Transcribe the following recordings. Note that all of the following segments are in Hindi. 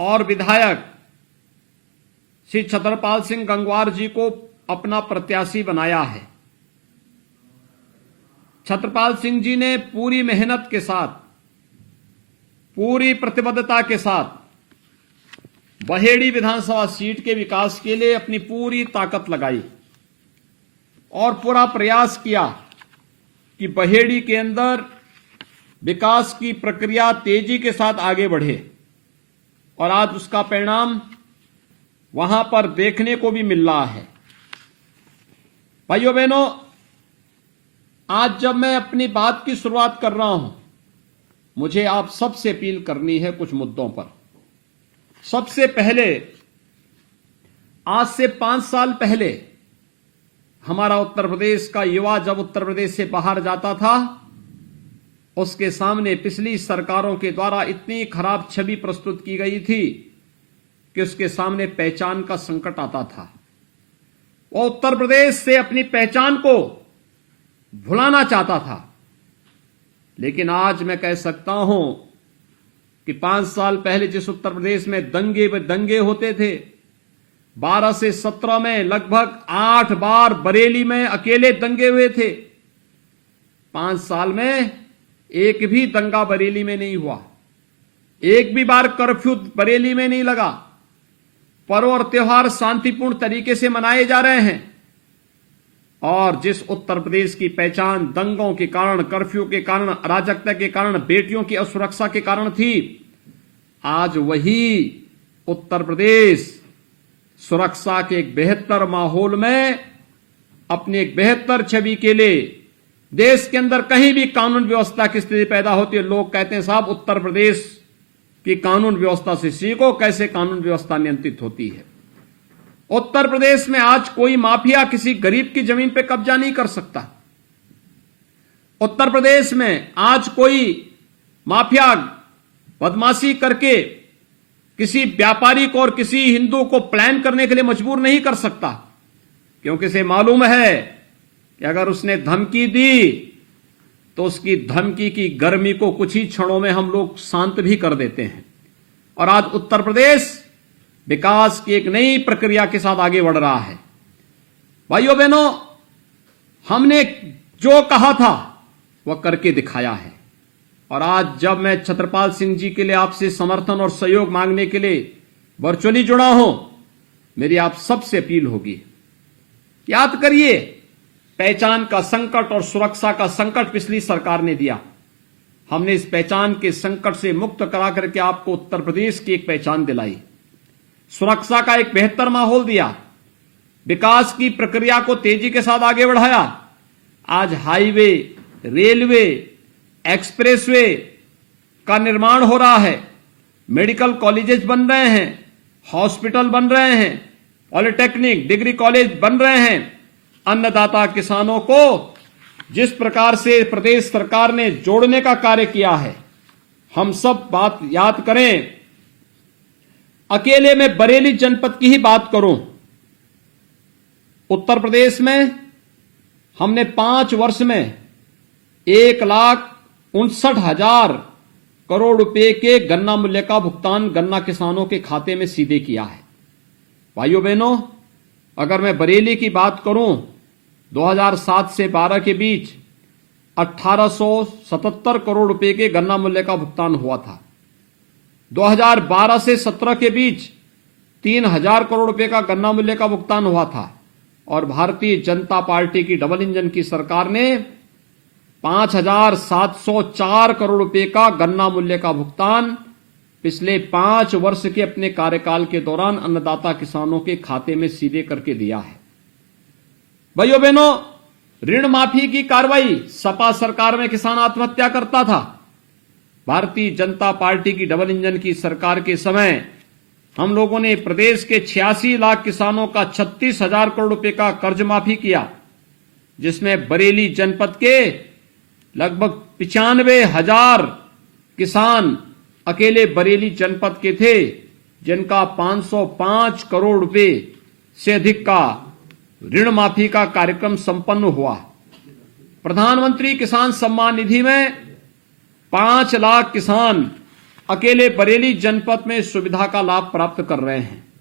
और विधायक श्री छतरपाल सिंह गंगवार जी को अपना प्रत्याशी बनाया है। छतरपाल सिंह जी ने पूरी मेहनत के साथ, पूरी प्रतिबद्धता के साथ बहेड़ी विधानसभा सीट के विकास के लिए अपनी पूरी ताकत लगाई और पूरा प्रयास किया कि बहेड़ी के अंदर विकास की प्रक्रिया तेजी के साथ आगे बढ़े, और आज उसका परिणाम वहां पर देखने को भी मिल रहा है। भाइयों बहनों, आज जब मैं अपनी बात की शुरुआत कर रहा हूं, मुझे आप सबसे अपील करनी है कुछ मुद्दों पर। सबसे पहले, आज से 5 साल पहले हमारा उत्तर प्रदेश का युवा जब उत्तर प्रदेश से बाहर जाता था, उसके सामने पिछली सरकारों के द्वारा इतनी खराब छवि प्रस्तुत की गई थी कि उसके सामने पहचान का संकट आता था। वो उत्तर प्रदेश से अपनी पहचान को भुलाना चाहता था। लेकिन आज मैं कह सकता हूं कि 5 साल पहले जिस उत्तर प्रदेश में दंगे होते थे, 12 से 17 में लगभग 8 बार बरेली में अकेले दंगे हुए थे। 5 साल में एक भी दंगा बरेली में नहीं हुआ, एक भी बार कर्फ्यू बरेली में नहीं लगा। पर्व और त्योहार शांतिपूर्ण तरीके से मनाए जा रहे हैं। और जिस उत्तर प्रदेश की पहचान दंगों के कारण, कर्फ्यू के कारण, अराजकता के कारण, बेटियों की असुरक्षा के कारण थी, आज वही उत्तर प्रदेश सुरक्षा के एक बेहतर माहौल में अपनी एक बेहतर छवि के लिए देश के अंदर कहीं भी कानून व्यवस्था की स्थिति पैदा होती है, लोग कहते हैं साहब उत्तर प्रदेश की कानून व्यवस्था से सीखो कैसे कानून व्यवस्था नियंत्रित होती है। उत्तर प्रदेश में आज कोई माफिया किसी गरीब की जमीन पर कब्जा नहीं कर सकता। उत्तर प्रदेश में आज कोई माफिया बदमाशी करके किसी व्यापारी को और किसी हिंदू को प्लान करने के लिए मजबूर नहीं कर सकता, क्योंकि उसे मालूम है कि अगर उसने धमकी दी तो उसकी धमकी की गर्मी को कुछ ही क्षणों में हम लोग शांत भी कर देते हैं। और आज उत्तर प्रदेश विकास की एक नई प्रक्रिया के साथ आगे बढ़ रहा है। भाइयों बहनों, हमने जो कहा था वह करके दिखाया है। और आज जब मैं छतरपाल सिंह जी के लिए आपसे समर्थन और सहयोग मांगने के लिए वर्चुअली जुड़ा हूं, मेरी आप सबसे अपील होगी, याद करिए पहचान का संकट और सुरक्षा का संकट पिछली सरकार ने दिया। हमने इस पहचान के संकट से मुक्त करा करके आपको उत्तर प्रदेश की एक पहचान दिलाई, सुरक्षा का एक बेहतर माहौल दिया, विकास की प्रक्रिया को तेजी के साथ आगे बढ़ाया। आज हाईवे, रेलवे, एक्सप्रेसवे का निर्माण हो रहा है, मेडिकल कॉलेजेस बन रहे हैं, हॉस्पिटल बन रहे हैं, पॉलिटेक्निक, डिग्री कॉलेज बन रहे हैं। अन्नदाता किसानों को जिस प्रकार से प्रदेश सरकार ने जोड़ने का कार्य किया है, हम सब बात याद करें। अकेले मैं बरेली जनपद की ही बात करूं, उत्तर प्रदेश में हमने 5 वर्ष में 1,59,000 करोड़ रुपए के गन्ना मूल्य का भुगतान गन्ना किसानों के खाते में सीधे किया है। भाइयों बहनों, अगर मैं बरेली की बात करूं, 2007 से 12 के बीच 1877 करोड़ रुपए के गन्ना मूल्य का भुगतान हुआ था। 2012 से 17 के बीच 3,000 करोड़ रुपए का गन्ना मूल्य का भुगतान हुआ था। और भारतीय जनता पार्टी की डबल इंजन की सरकार ने 5,704 करोड़ रुपए का गन्ना मूल्य का भुगतान पिछले 5 वर्ष के अपने कार्यकाल के दौरान अन्नदाता किसानों के खाते में सीधे करके दिया है। भाइयों बहनों, ऋण माफी की कार्रवाई, सपा सरकार में किसान आत्महत्या करता था। भारतीय जनता पार्टी की डबल इंजन की सरकार के समय हम लोगों ने प्रदेश के 86 लाख किसानों का 36,000 करोड़ रुपए का कर्ज माफी किया, जिसमें बरेली जनपद के लगभग 95,000 किसान अकेले बरेली जनपद के थे, जिनका 505 करोड़ रुपए से अधिक का ऋण माफी का कार्यक्रम संपन्न हुआ। प्रधानमंत्री किसान सम्मान निधि में 5 लाख किसान अकेले बरेली जनपद में इस सुविधा का लाभ प्राप्त कर रहे हैं।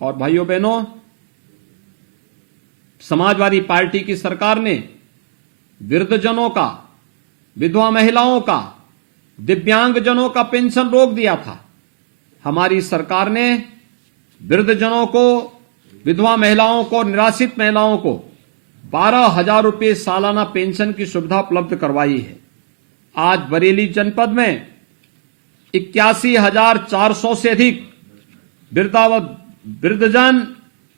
और भाइयों बहनों, समाजवादी पार्टी की सरकार ने वृद्धजनों का, विधवा महिलाओं का, दिव्यांगजनों का पेंशन रोक दिया था। हमारी सरकार ने वृद्धजनों को, विधवा महिलाओं को, निराश्रित महिलाओं को 12,000 रुपये सालाना पेंशन की सुविधा उपलब्ध करवाई है। आज बरेली जनपद में 81,400 से अधिक वृद्धजन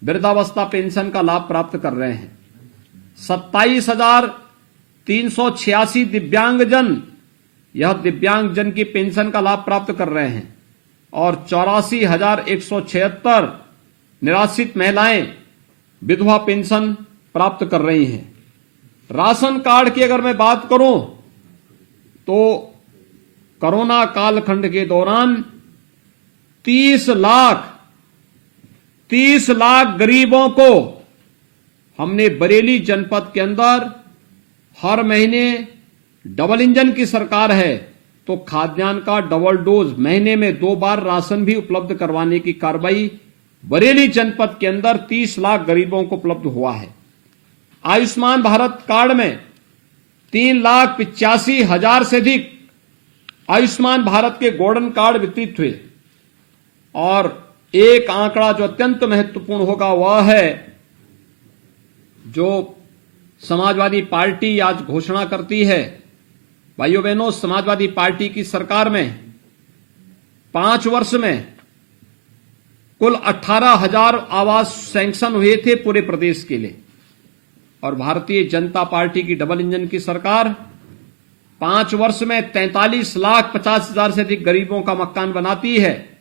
वृद्धावस्था पेंशन का लाभ प्राप्त कर रहे हैं। 27,386 दिव्यांगजन यह दिव्यांगजन की पेंशन का लाभ प्राप्त कर रहे हैं और 84,176 निराश्रित महिलाएं विधवा पेंशन प्राप्त कर रही हैं। राशन कार्ड की अगर मैं बात करूं तो कोरोना कालखंड के दौरान 30 लाख गरीबों को हमने बरेली जनपद के अंदर हर महीने, डबल इंजन की सरकार है तो खाद्यान्न का डबल डोज महीने में 2 बार राशन भी उपलब्ध करवाने की कार्रवाई बरेली जनपद के अंदर 30 लाख गरीबों को उपलब्ध हुआ है। आयुष्मान भारत कार्ड में 3,85,000 से अधिक आयुष्मान भारत के गोल्डन कार्ड वितरित हुए। और एक आंकड़ा जो अत्यंत महत्वपूर्ण होगा वह है जो समाजवादी पार्टी आज घोषणा करती है। भाइयों बहनों, समाजवादी पार्टी की सरकार में 5 वर्ष में कुल 18,000 आवास सैंक्शन हुए थे पूरे प्रदेश के लिए। और भारतीय जनता पार्टी की डबल इंजन की सरकार 5 वर्ष में 43,50,000 से अधिक गरीबों का मकान बनाती है।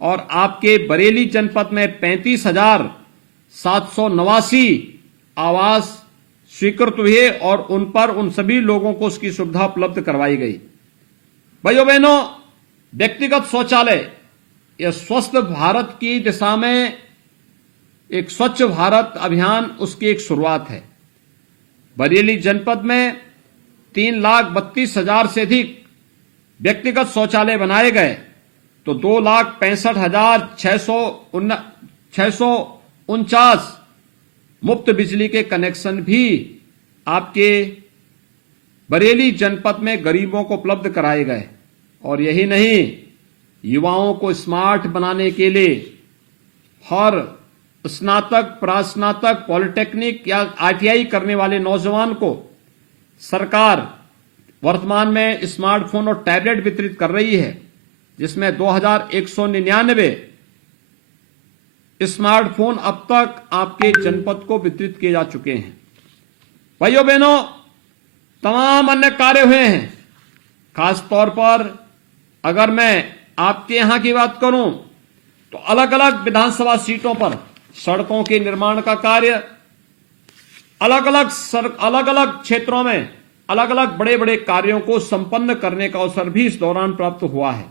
और आपके बरेली जनपद में 35,789 आवास स्वीकृत हुए और उन सभी लोगों को उसकी सुविधा उपलब्ध करवाई गई। भाइयों बहनों, व्यक्तिगत शौचालय यह स्वस्थ भारत की दिशा में एक स्वच्छ भारत अभियान, उसकी एक शुरुआत है। बरेली जनपद में 3,32,000 से अधिक व्यक्तिगत शौचालय बनाए गए तो 2,65,649 मुफ्त बिजली के कनेक्शन भी आपके बरेली जनपद में गरीबों को उपलब्ध कराए गए। और यही नहीं, युवाओं को स्मार्ट बनाने के लिए हर स्नातक, प्रास्नातक, पॉलिटेक्निक या ITI करने वाले नौजवान को सरकार वर्तमान में स्मार्टफोन और टैबलेट वितरित कर रही है, जिसमें 2,199 स्मार्टफोन अब तक आपके जनपद को वितरित किए जा चुके हैं। भाइयों बहनों, तमाम अन्य कार्य हुए हैं। खासतौर पर अगर मैं आपके यहां की बात करूं तो अलग अलग विधानसभा सीटों पर सड़कों के निर्माण का कार्य, अलग अलग क्षेत्रों में अलग अलग बड़े बड़े कार्यों को संपन्न करने का अवसर भी इस दौरान प्राप्त हुआ है।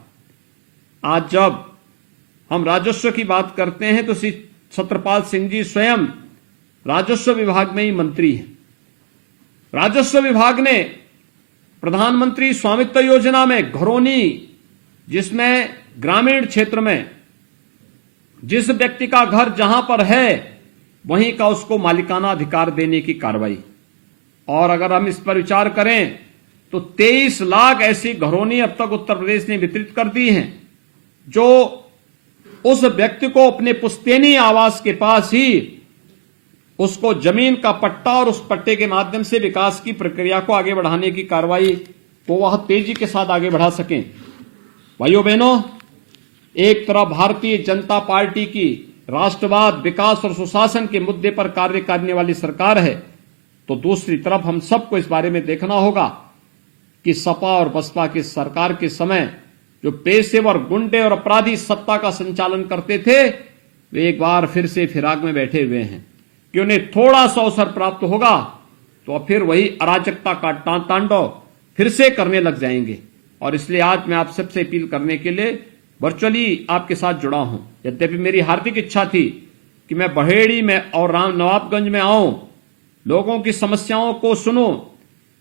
आज जब हम राजस्व की बात करते हैं तो श्री सत्यपाल सिंह जी स्वयं राजस्व विभाग में ही मंत्री हैं। राजस्व विभाग ने प्रधानमंत्री स्वामित्व योजना में घरौनी, जिसमें ग्रामीण क्षेत्र में जिस व्यक्ति का घर जहां पर है वहीं का उसको मालिकाना अधिकार देने की कार्रवाई। और अगर हम इस पर विचार करें तो 23 लाख ऐसी घरौनी अब तक उत्तर प्रदेश ने वितरित कर दी हैं, जो उस व्यक्ति को अपने पुश्तैनी आवास के पास ही उसको जमीन का पट्टा और उस पट्टे के माध्यम से विकास की प्रक्रिया को आगे बढ़ाने की कार्रवाई को वह तेजी के साथ आगे बढ़ा सकें। भाइयों बहनों, एक तरफ भारतीय जनता पार्टी की राष्ट्रवाद, विकास और सुशासन के मुद्दे पर कार्य करने वाली सरकार है, तो दूसरी तरफ हम सबको इस बारे में देखना होगा कि सपा और बसपा की सरकार के समय जो पेशेवर गुंडे और अपराधी सत्ता का संचालन करते थे, वे एक बार फिर से फिराक में बैठे हुए हैं कि उन्हें थोड़ा सा अवसर प्राप्त होगा तो फिर वही अराजकता का तांडव फिर से करने लग जाएंगे। और इसलिए आज मैं आप सबसे अपील करने के लिए वर्चुअली आपके साथ जुड़ा हूं। यद्यपि मेरी हार्दिक इच्छा थी कि मैं बहेड़ी में और नवाबगंज में आऊं, लोगों की समस्याओं को सुनूं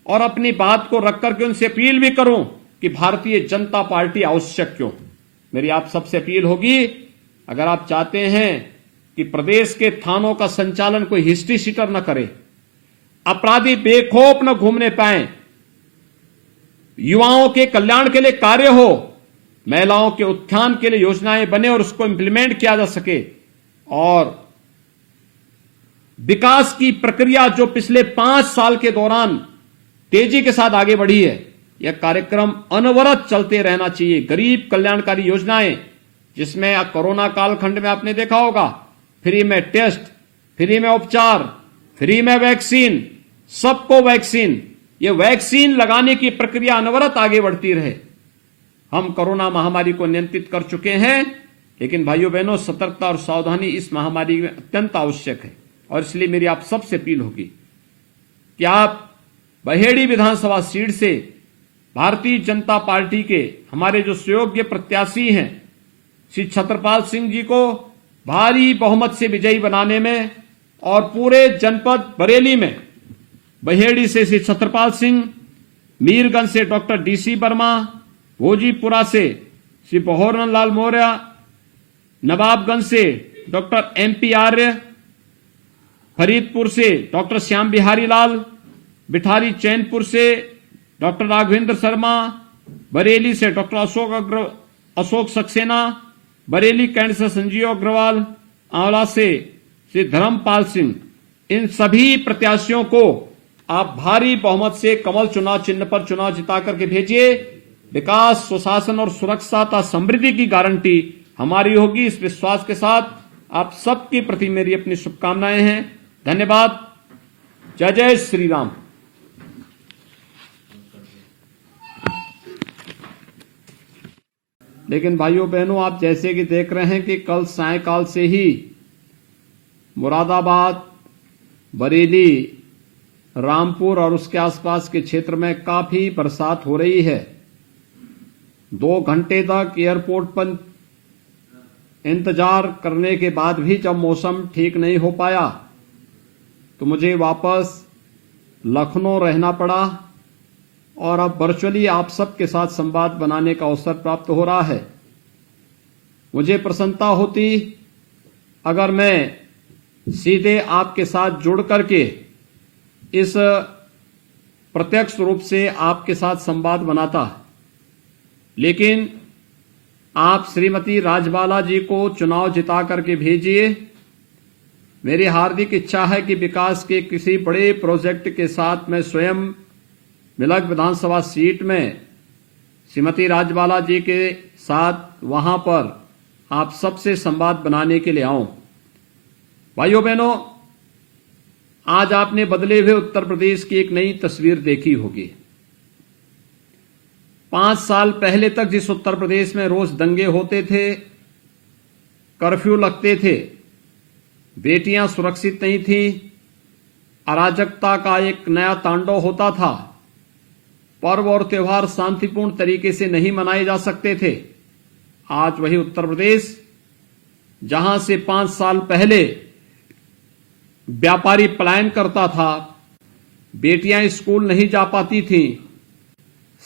और अपनी बात को रख करके उनसे अपील भी करूं कि भारतीय जनता पार्टी आवश्यक क्यों। मेरी आप सबसे अपील होगी, अगर आप चाहते हैं कि प्रदेश के थानों का संचालन कोई हिस्ट्री शीटर न करे, अपराधी बेखौफ न घूमने पाए, युवाओं के कल्याण के लिए कार्य हो, महिलाओं के उत्थान के लिए योजनाएं बने और उसको इंप्लीमेंट किया जा सके, और विकास की प्रक्रिया जो पिछले 5 साल के दौरान तेजी के साथ आगे बढ़ी है, यह कार्यक्रम अनवरत चलते रहना चाहिए। गरीब कल्याणकारी योजनाएं, जिसमें कोरोना कालखंड में आपने देखा होगा, फ्री में टेस्ट, फ्री में उपचार, फ्री में वैक्सीन, सबको वैक्सीन, ये वैक्सीन लगाने की प्रक्रिया अनवरत आगे बढ़ती रहे। हम कोरोना महामारी को नियंत्रित कर चुके हैं, लेकिन भाइयों बहनों, सतर्कता और सावधानी इस महामारी में अत्यंत आवश्यक है। और इसलिए मेरी आप सबसे अपील होगी कि आप बहेड़ी विधानसभा सीट से भारतीय जनता पार्टी के हमारे जो सुयोग्य प्रत्याशी हैं श्री छत्रपाल सिंह जी को भारी बहुमत से विजयी बनाने में, और पूरे जनपद बरेली में बहेड़ी से श्री छत्रपाल सिंह, मीरगंज से डॉक्टर डीसी वर्मा, भोजीपुरा से श्री बहोरन लाल मौर्य, नवाबगंज से डॉक्टर एमपी आर्य, फरीदपुर से डॉक्टर श्याम बिहारी लाल, बिठारी चैनपुर से डॉक्टर राघवेंद्र शर्मा, बरेली से डॉक्टर अशोक सक्सेना, बरेली कैंट से संजीव अग्रवाल, आंवला से श्री धर्मपाल सिंह, इन सभी प्रत्याशियों को आप भारी बहुमत से कमल चुनाव चिन्ह पर चुनाव जिता करके भेजिए। विकास, सुशासन और सुरक्षा तथा समृद्धि की गारंटी हमारी होगी। इस विश्वास के साथ आप सबके प्रति मेरी अपनी शुभकामनाएं हैं। धन्यवाद। जय जय श्री राम। लेकिन भाइयों बहनों, आप जैसे कि देख रहे हैं कि कल सायंकाल से ही मुरादाबाद, बरेली, रामपुर और उसके आसपास के क्षेत्र में काफी बरसात हो रही है। 2 घंटे तक एयरपोर्ट पर इंतजार करने के बाद भी जब मौसम ठीक नहीं हो पाया तो मुझे वापस लखनऊ रहना पड़ा, और अब वर्चुअली आप सबके साथ संवाद बनाने का अवसर प्राप्त हो रहा है। मुझे प्रसन्नता होती अगर मैं सीधे आपके साथ जुड़ करके इस प्रत्यक्ष रूप से आपके साथ संवाद बनाता, लेकिन आप श्रीमती राजबाला जी को चुनाव जिता करके भेजिए। मेरी हार्दिक इच्छा है कि विकास के किसी बड़े प्रोजेक्ट के साथ मैं स्वयं मिलक विधानसभा सीट में श्रीमती राजबाला जी के साथ वहां पर आप सबसे संवाद बनाने के लिए आऊं। भाइयों बहनों, आज आपने बदले हुए उत्तर प्रदेश की एक नई तस्वीर देखी होगी। 5 साल पहले तक जिस उत्तर प्रदेश में रोज दंगे होते थे, कर्फ्यू लगते थे, बेटियां सुरक्षित नहीं थी, अराजकता का एक नया तांडव होता था, पर्व और त्योहार शांतिपूर्ण तरीके से नहीं मनाए जा सकते थे, आज वही उत्तर प्रदेश जहां से 5 साल पहले व्यापारी पलायन करता था, बेटियां स्कूल नहीं जा पाती थीं,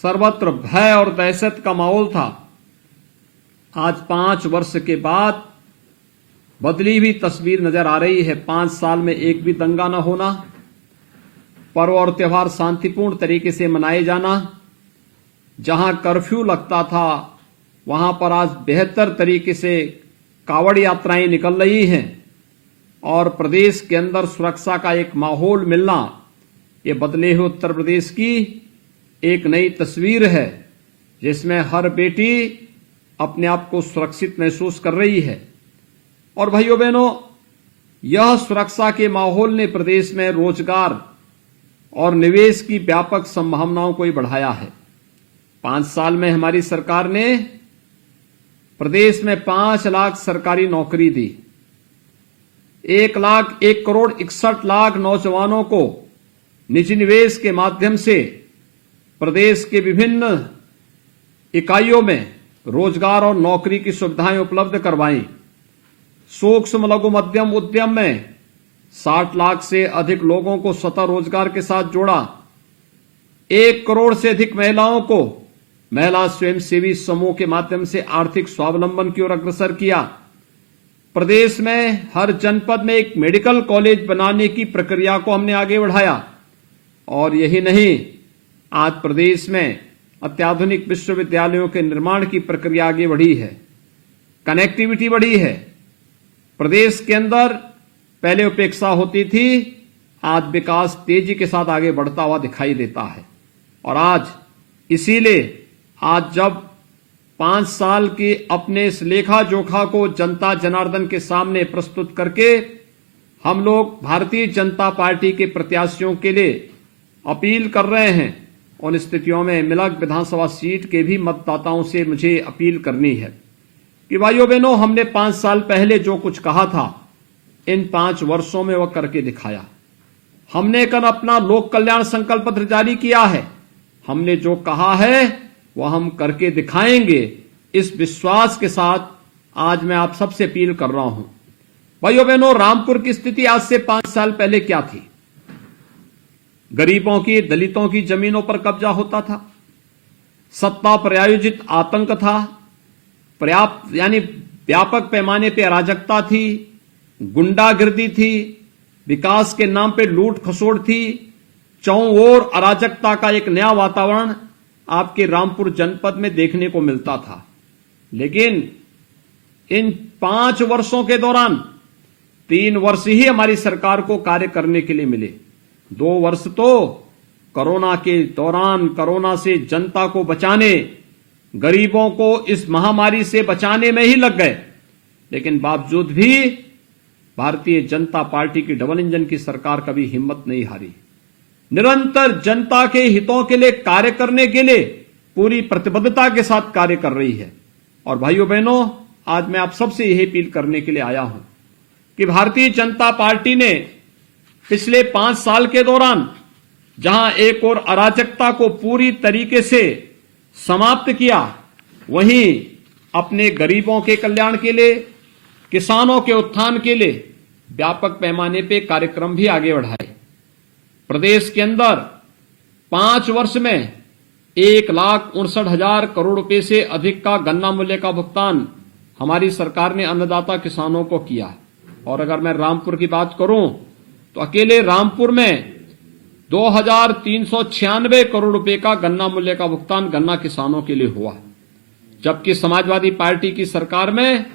सर्वत्र भय और दहशत का माहौल था, आज 5 वर्ष के बाद बदली हुई तस्वीर नजर आ रही है। 5 साल में एक भी दंगा न होना, पर्व और त्योहार शांतिपूर्ण तरीके से मनाए जाना, जहां कर्फ्यू लगता था वहां पर आज बेहतर तरीके से कावड़ यात्राएं निकल रही हैं, और प्रदेश के अंदर सुरक्षा का एक माहौल मिलना, ये बदले हुए उत्तर प्रदेश की एक नई तस्वीर है, जिसमें हर बेटी अपने आप को सुरक्षित महसूस कर रही है। और भाइयों बहनों, यह सुरक्षा के माहौल ने प्रदेश में रोजगार और निवेश की व्यापक संभावनाओं को ही बढ़ाया है। 5 साल में हमारी सरकार ने प्रदेश में 5 लाख सरकारी नौकरी दी, 1 करोड़ 61 लाख नौजवानों को निजी निवेश के माध्यम से प्रदेश के विभिन्न इकाइयों में रोजगार और नौकरी की सुविधाएं उपलब्ध करवाई। सूक्ष्म लघु मध्यम उद्यम में 60 लाख से अधिक लोगों को स्वतः रोजगार के साथ जोड़ा, 1 करोड़ से अधिक महिलाओं को महिला स्वयंसेवी समूह के माध्यम से आर्थिक स्वावलंबन की ओर अग्रसर किया। प्रदेश में हर जनपद में एक मेडिकल कॉलेज बनाने की प्रक्रिया को हमने आगे बढ़ाया। और यही नहीं, आज प्रदेश में अत्याधुनिक विश्वविद्यालयों के निर्माण की प्रक्रिया आगे बढ़ी है, कनेक्टिविटी बढ़ी है। प्रदेश के अंदर पहले उपेक्षा होती थी, आज विकास तेजी के साथ आगे बढ़ता हुआ दिखाई देता है। और आज इसीलिए आज जब 5 साल के अपने इस लेखा जोखा को जनता जनार्दन के सामने प्रस्तुत करके हम लोग भारतीय जनता पार्टी के प्रत्याशियों के लिए अपील कर रहे हैं, उन स्थितियों में मिलक विधानसभा सीट के भी मतदाताओं से मुझे अपील करनी है कि भाइयों बहनों, हमने 5 साल पहले जो कुछ कहा था, इन 5 वर्षों में वह करके दिखाया। हमने कल अपना लोक कल्याण संकल्प पत्र जारी किया है। हमने जो कहा है वह हम करके दिखाएंगे। इस विश्वास के साथ आज मैं आप सबसे अपील कर रहा हूं। भाइयों बहनों, रामपुर की स्थिति आज से 5 साल पहले क्या थी? गरीबों की, दलितों की जमीनों पर कब्जा होता था, सत्ता प्रायोजित आतंक था, पर्याप्त यानी व्यापक पैमाने पर अराजकता थी, गुंडागिर्दी थी, विकास के नाम पे लूट खसोड़ थी, चौं ओर अराजकता का एक नया वातावरण आपके रामपुर जनपद में देखने को मिलता था। लेकिन इन 5 वर्षों के दौरान 3 वर्ष ही हमारी सरकार को कार्य करने के लिए मिले। 2 वर्ष तो कोरोना के दौरान कोरोना से जनता को बचाने, गरीबों को इस महामारी से बचाने में ही लग गए। लेकिन बावजूद भी भारतीय जनता पार्टी की डबल इंजन की सरकार कभी हिम्मत नहीं हारी, निरंतर जनता के हितों के लिए कार्य करने के लिए पूरी प्रतिबद्धता के साथ कार्य कर रही है। और भाइयों बहनों, आज मैं आप सबसे यही अपील करने के लिए आया हूं कि भारतीय जनता पार्टी ने पिछले 5 साल के दौरान जहां एक और अराजकता को पूरी तरीके से समाप्त किया, वहीं अपने गरीबों के कल्याण के लिए, किसानों के उत्थान के लिए व्यापक पैमाने पे कार्यक्रम भी आगे बढ़ाए। प्रदेश के अंदर 5 वर्ष में 1,59,000 करोड़ रुपए से अधिक का गन्ना मूल्य का भुगतान हमारी सरकार ने अन्नदाता किसानों को किया। और अगर मैं रामपुर की बात करूं तो अकेले रामपुर में 2,396 करोड़ रुपए का गन्ना मूल्य का भुगतान गन्ना किसानों के लिए हुआ, जबकि समाजवादी पार्टी की सरकार में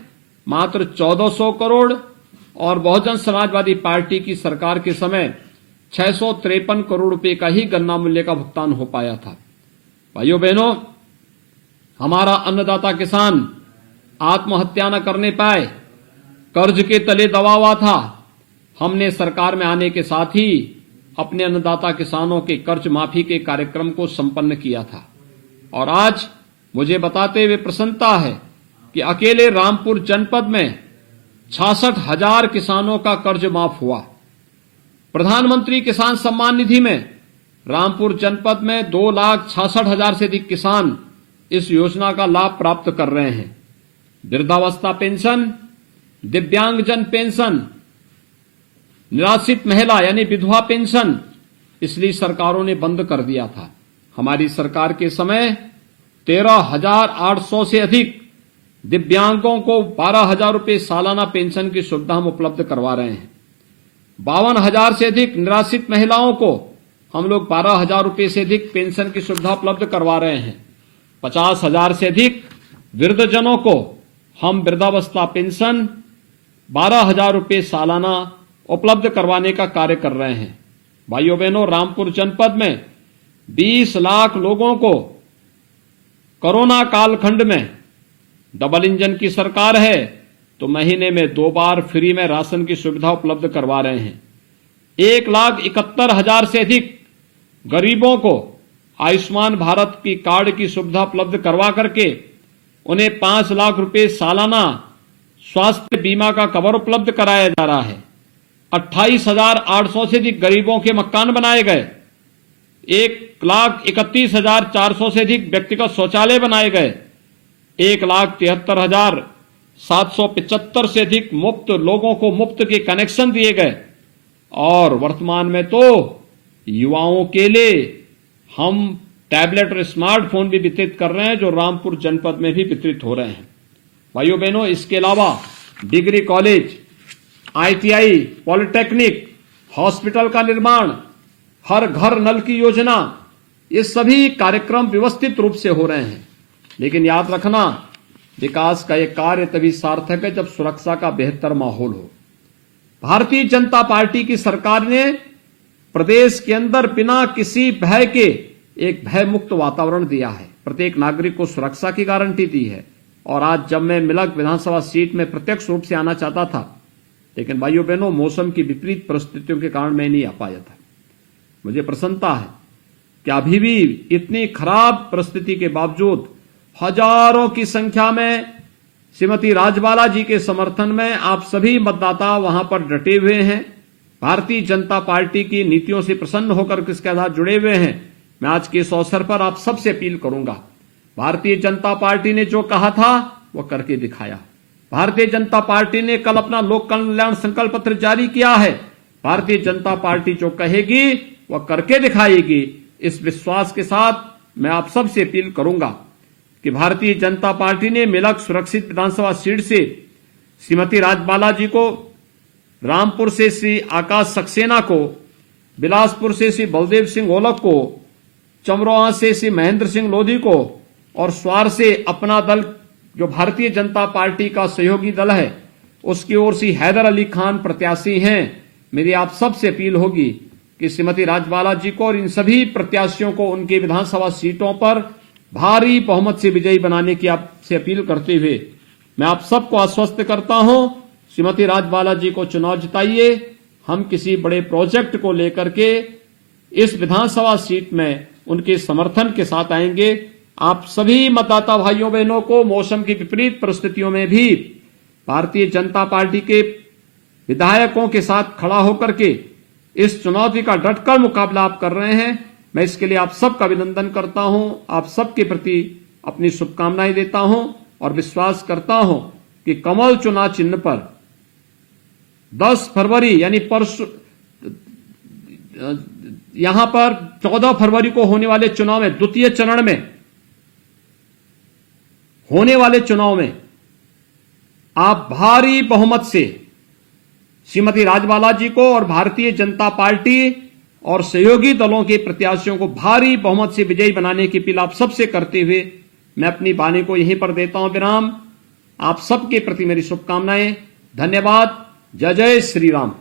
मात्र 1,400 करोड़ और बहुजन समाजवादी पार्टी की सरकार के समय 653 करोड़ रुपए का ही गन्ना मूल्य का भुगतान हो पाया था। भाइयों बहनों, हमारा अन्नदाता किसान आत्महत्या न करने पाए, कर्ज के तले दबा हुआ था। हमने सरकार में आने के साथ ही अपने अन्नदाता किसानों के कर्ज माफी के कार्यक्रम को संपन्न किया था। और आज मुझे बताते हुए प्रसन्नता है कि अकेले रामपुर जनपद में 66,000 किसानों का कर्ज माफ हुआ। प्रधानमंत्री किसान सम्मान निधि में रामपुर जनपद में 2,66,000 से अधिक किसान इस योजना का लाभ प्राप्त कर रहे हैं। वृद्धावस्था पेंशन, दिव्यांगजन पेंशन, निराश्रित महिला यानी विधवा पेंशन पिछली सरकारों ने बंद कर दिया था। हमारी सरकार के समय 13,800 से अधिक दिव्यांगों को 12,000 रुपए सालाना पेंशन की सुविधा हम उपलब्ध करवा रहे हैं। 52,000 से अधिक निराश्रित महिलाओं को हम लोग 12,000 रुपए से अधिक पेंशन की सुविधा उपलब्ध करवा रहे हैं। 50,000 से अधिक वृद्धजनों को हम वृद्धावस्था पेंशन 12,000 रुपए सालाना उपलब्ध करवाने का कार्य कर रहे हैं। भाइयों बहनों, रामपुर जनपद में 20 लाख लोगों को कोरोना कालखंड में डबल इंजन की सरकार है तो महीने में 2 बार फ्री में राशन की सुविधा उपलब्ध करवा रहे हैं। 1,71,000 से अधिक गरीबों को आयुष्मान भारत की कार्ड की सुविधा उपलब्ध करवा करके उन्हें 5 लाख रुपए सालाना स्वास्थ्य बीमा का कवर उपलब्ध कराया जा रहा है। 28,800 से अधिक गरीबों के मकान बनाए गए। 1,31,400 से अधिक व्यक्तिगत शौचालय बनाए गए। 1,73,775 से अधिक मुफ्त लोगों को मुफ्त के कनेक्शन दिए गए। और वर्तमान में तो युवाओं के लिए हम टैबलेट और स्मार्टफोन भी वितरित कर रहे हैं, जो रामपुर जनपद में भी वितरित हो रहे हैं। भाइयों बहनों, इसके अलावा degree college, ITI, polytechnic, hospital का निर्माण, हर घर नल की योजना, ये सभी कार्यक्रम व्यवस्थित रूप से हो रहे हैं। लेकिन याद रखना, विकास का एक कार्य तभी सार्थक है जब सुरक्षा का बेहतर माहौल हो। भारतीय जनता पार्टी की सरकार ने प्रदेश के अंदर बिना किसी भय के एक भय मुक्त वातावरण दिया है, प्रत्येक नागरिक को सुरक्षा की गारंटी दी है। और आज जब मैं मिलक विधानसभा सीट में प्रत्यक्ष रूप से आना चाहता था, लेकिन भाइयों बहनों, मौसम की विपरीत परिस्थितियों के कारण मैं नहीं आ पाया था। मुझे प्रसन्नता है कि अभी भी इतनी खराब परिस्थिति के बावजूद हजारों की संख्या में श्रीमती राजबाला जी के समर्थन में आप सभी मतदाता वहां पर डटे हुए हैं, भारतीय जनता पार्टी की नीतियों से प्रसन्न होकर इसके साथ जुड़े हुए हैं। मैं आज के इस अवसर पर आप सबसे अपील करूंगा, भारतीय जनता पार्टी ने जो कहा था वो करके दिखाया। भारतीय जनता पार्टी ने कल अपना लोक कल्याण संकल्प पत्र जारी किया है। भारतीय जनता पार्टी जो कहेगी वह करके दिखाएगी। इस विश्वास के साथ मैं आप सबसे अपील करूंगा कि भारतीय जनता पार्टी ने मेलक सुरक्षित विधानसभा सीट से श्रीमती राजबाला जी को, रामपुर से श्री आकाश सक्सेना को, बिलासपुर से श्री बलदेव सिंह ओलख को, चमरोहा से श्री महेंद्र सिंह लोधी को और स्वार से अपना दल जो भारतीय जनता पार्टी का सहयोगी दल है उसकी ओर से हैदर अली खान प्रत्याशी हैं। मेरी आप सबसे अपील होगी कि श्रीमती राजबाला जी को और इन सभी प्रत्याशियों को उनके विधानसभा सीटों पर भारी बहुमत से विजयी बनाने की आपसे अपील करते हुए मैं आप सबको आश्वस्त करता हूं, श्रीमती राजबाला जी को चुनाव जिताइए। हम किसी बड़े प्रोजेक्ट को लेकर के इस विधानसभा सीट में उनके समर्थन के साथ आएंगे। आप सभी मतदाता भाइयों बहनों को मौसम की विपरीत परिस्थितियों में भी भारतीय जनता पार्टी के विधायकों के साथ खड़ा होकर के इस चुनौती का डटकर मुकाबला आप कर रहे हैं। मैं इसके लिए आप सबका अभिनंदन करता हूं, आप सबके प्रति अपनी शुभकामनाएं देता हूं और विश्वास करता हूं कि कमल चुनाव चिन्ह पर 10 फरवरी यानी परसों यहां पर 14 फरवरी को होने वाले चुनाव में, द्वितीय चरण में होने वाले चुनाव में आप भारी बहुमत से श्रीमती राजबाला जी को और भारतीय जनता पार्टी और सहयोगी दलों के प्रत्याशियों को भारी बहुमत से विजयी बनाने की अपील आप सबसे करते हुए मैं अपनी वाणी को यहीं पर देता हूं विराम। आप सबके प्रति मेरी शुभकामनाएं। धन्यवाद। जय जय श्री राम।